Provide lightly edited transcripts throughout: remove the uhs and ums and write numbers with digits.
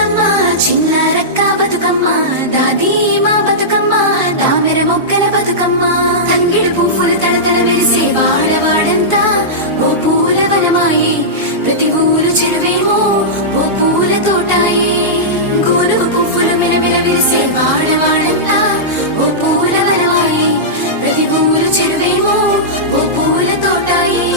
బతుకమ్మ చిన్న రక్క బతుకమ్మ దాది మా బతుకమ్మ దామెర మొక్కల బతుకమ్మ తంగిడు పువ్వులు తడతడ వెలిసే వాడవాడంతా ఓ పూల వనమాయే ప్రతి ఊరు చెరువేమో ఓ పూల తోటాయే గోరు పువ్వులు మెలమెల విరిసే వాడవాడంతా ఓ పూల వనమాయే ప్రతి ఊరు చెరువేమో ఓ పూల తోటాయే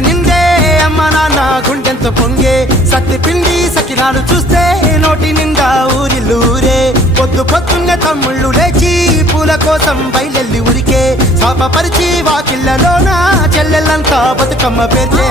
నిందే అమ్మ నాన్న గుండెంతో పొంగే సత్తి పిండి సకినాలు చూస్తే నోటి నిండా ఊరిల్లూరే పొద్దు పొద్దున్న తమ్ముళ్ళు లేచి పూల కోసం బయలెల్లి ఉరికే శాపపరిచి వాకిళ్లలోన చెల్లెళ్ళంతా బతుకమ్మ పేర్చే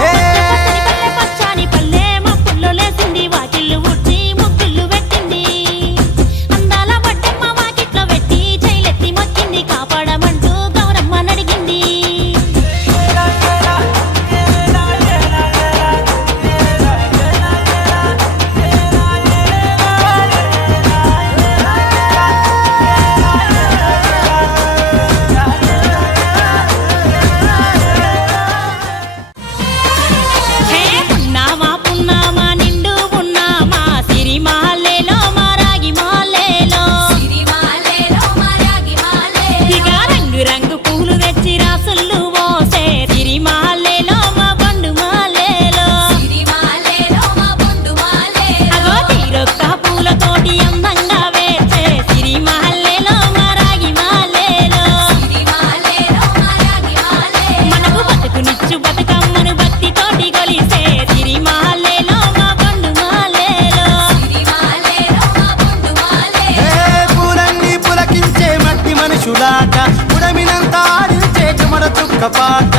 పాట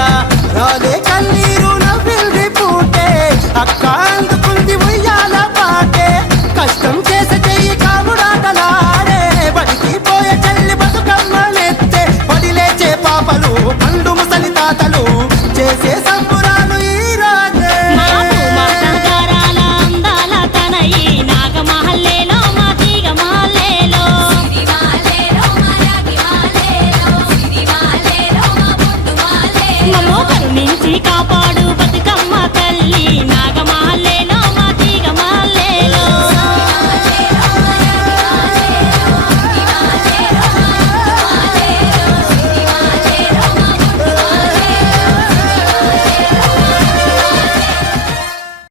రాలే కన్నీరు నవ్విల్ది పూటే అక్క అందుకుంది ఉయ్యాల పాటే కష్టం చేసే చెయ్యి కాముడాటలాడే బడికి పోయే చెల్లి బతుకమ్మనెత్తే పడి లేచే పాపలు పండు ముసలి తాతలు చేసే సంబురాలు ఈ రాజే కాపాడు బతుకమ్మ తల్లి నాగమాలే